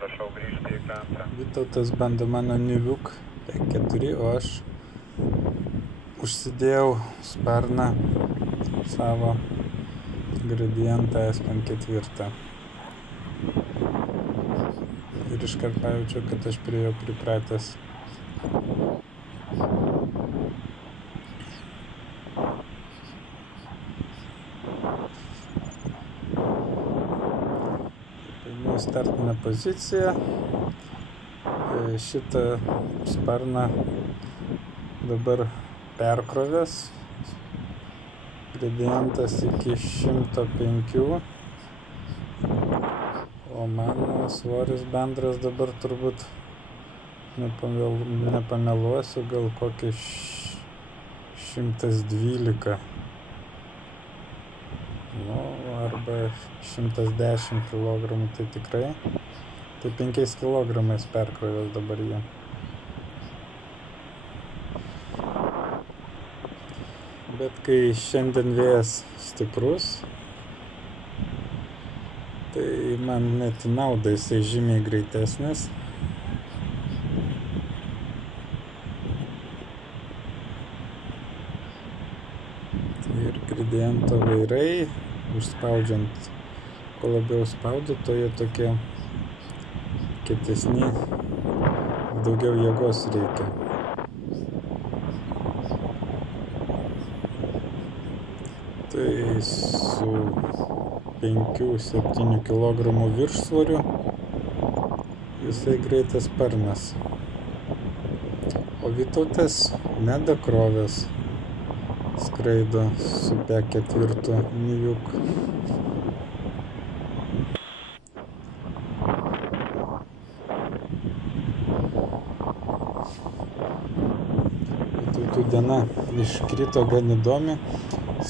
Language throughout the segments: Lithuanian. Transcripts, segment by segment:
Prašau grįžti į krantą. Vytautas bando mano Niviuk P4, o aš užsidėjau sparną savo gradientą S54. Ir iškart pajaučiau, kad aš prie jo pripratęs. Paėmiau startinę poziciją. Šitą sparną dabar perkrovęs. Gradientas iki 105. O mano svoris bendras dabar turbūt, nepameluosiu, gal kokį 112. Nu, arba 110 kg, tai tikrai. Tai 5 kg perkrovęs dabar jie. Bet kai šiandien vėjas stiprus, tai man net į naudą jisai žymiai greitesnis. Ir gradiento vairai, užspaudžiant, kuo labiau spaudu, to jie tokie kietesni, daugiau jėgos reikia. Tai su 5-7 kg viršsvoriu visai greitas sparnas. O Vytautas nedakrovęs skraido su P4 Niviuk. Vytautų diena iškrito gan įdomi.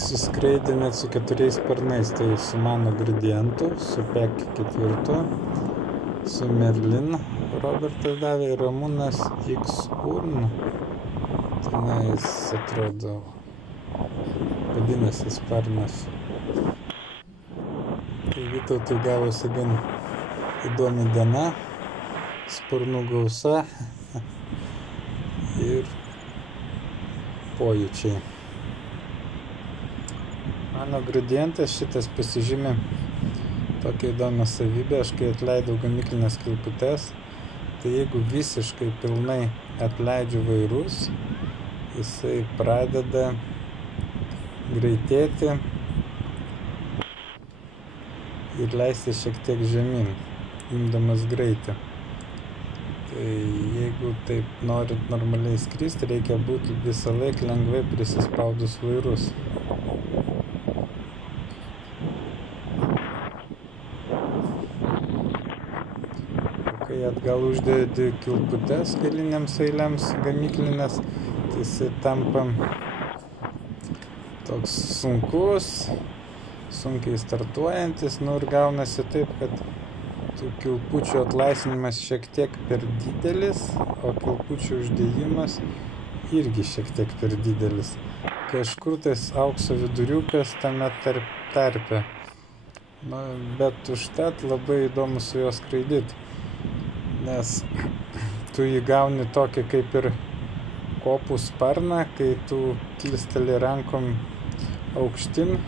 Suskraidė net su 4 sparnais, tai su mano gradientu, su P4, su Merlin Robertas davė ir Ramūnas X Urn. Tenais atrodo, vadinasi sparnas. Tai Vytautui gavosi gan įdomi diena, sparnų gausa ir pojūčiai. Mano gradientas šitas pasižymė tokią įdomią savybę. Aš kai atleidau gamyklinės kilputes, tai jeigu visiškai pilnai atleidžiu vairus, jisai pradeda greitėti ir leisti šiek tiek žemyn, imdamas greitį. Tai jeigu taip norint normaliai skristi, reikia būti visą laiką lengvai prisispaudus vairus. Kai atgal uždedi kilputes galiniams eiliams gamyklinės, tai jisai tampa toks sunkus, sunkiai startuojantis, nu ir gaunasi taip, kad tų kilpučių atlaisvinimas šiek tiek per didelis, o kilpučių uždėjimas irgi šiek tiek per didelis. Kažkur tais aukso viduriukas tame tarpe. Nu, bet užtat labai įdomu su juo skraidyti. Nes tu jį gauni tokį kaip ir kopų sparną, kai tu kilsteli rankom aukštin,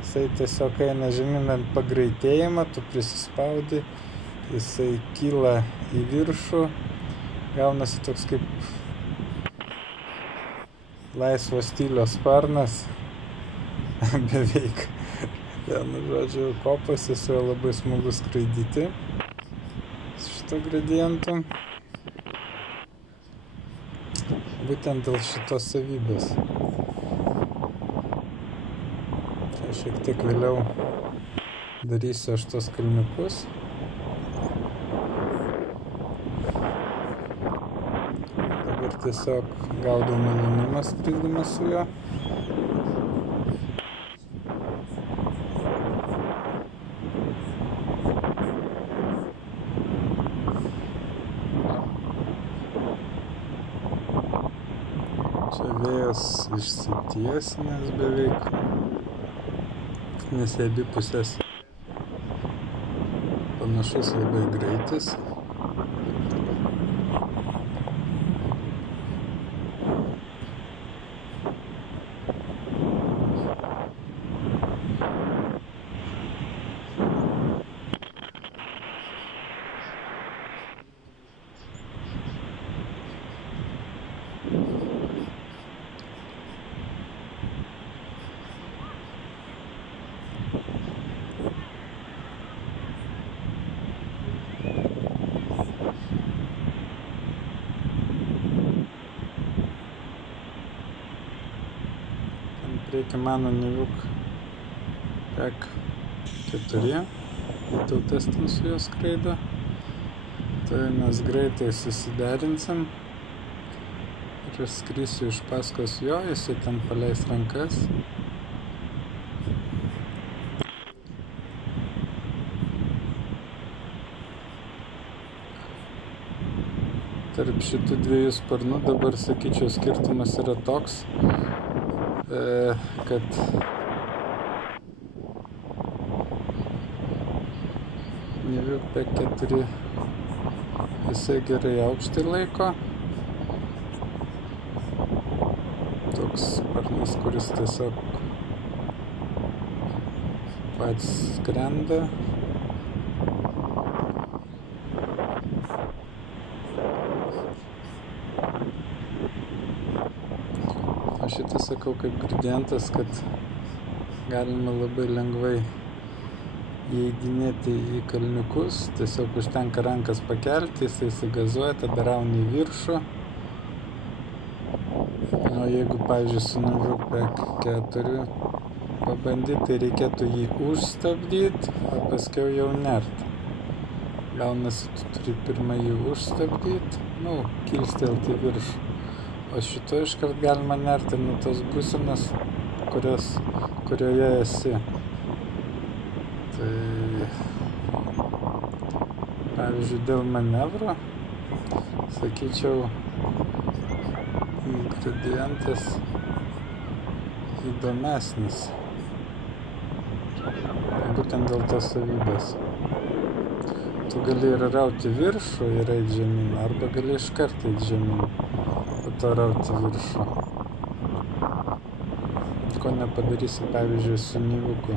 jisai tiesiog eina žemyn ant pagreitėjimą, tu prisispaudi, jisai kyla į viršų, gaunasi toks kaip laisvo stylio sparnas, beveik. Vienu žodžiu, kopose su juo labai smagu skraidyti. Šito gradientų. Būtent dėl šitos savybės. Čia šiek tiek vėliau darysiu aš tos kalniukus. Dabar tiesiog gaudau malonumą skrisdamas su juo. Čia vėjas išsitiesinęs beveik, nes į abi pusės panašus labai greitis. reikia mano Nivuk PEC 4, Vytautas ten su juo skraido. Tai mes greitai susiderinsim ir aš skrisiu iš paskos jo, jisai ten paleis rankas. Tarp šitų dviejų sparnų dabar, sakyčiau, skirtumas yra toks, kad Nivuk PEC 4 visai gerai aukštį laiko. Toks sparnas, kuris tiesiog pats skrenda. Aš šitą sakau kaip gradientas, kad galima labai lengvai įeidinėti į kalniukus, tiesiog užtenka rankas pakelti, jisai įsigazuoja, tada rauni į viršų. O jeigu, pavyzdžiui, su Nivuk PEC 4 pabandyti, tai reikėtų jį užstabdyti, o paskiau jau nerti. Gaunasi, tu turi pirmą jį užstabdyti, kilstelti į viršų. O šito iškart galima nerti nuo tos būsenos, kurioje esi. Tai, pavyzdžiui, dėl manevro, sakyčiau, gradientas įdomesnis. Būtent dėl tos savybės. Tu gali ir rauti viršų ir eiti žemyn, arba gali iš karto eiti žemyn, po to rauti viršų. Ko nepadarysi, pavyzdžiui, su Nivuku.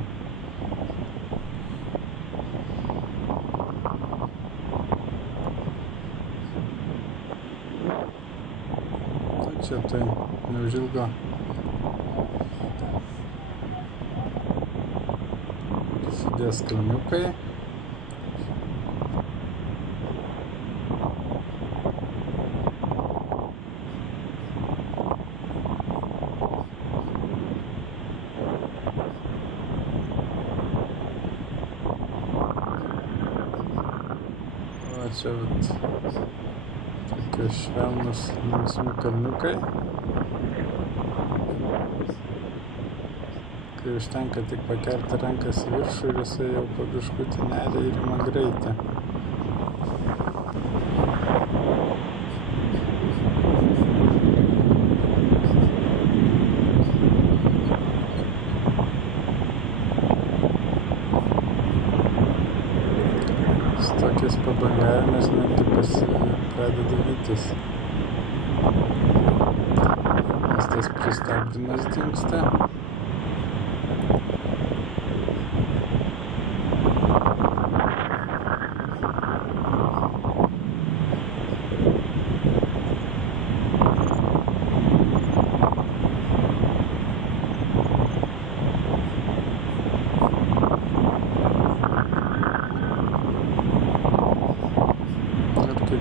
Čia tai neužilgo prasidės kalniukai. O čia tokie švelnus linksmi kalniukai, kai užtenka tik pakelti rankas į viršų ir jisai jau po biškutį neria ir ima greitį. Su tokiais pabangavimais netgi pradeda vytis. Nes tas pristabdymas dingsta.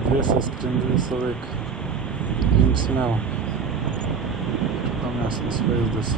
Dviese skrendi visą laiką linksmiau, įdomesnis vaizdas.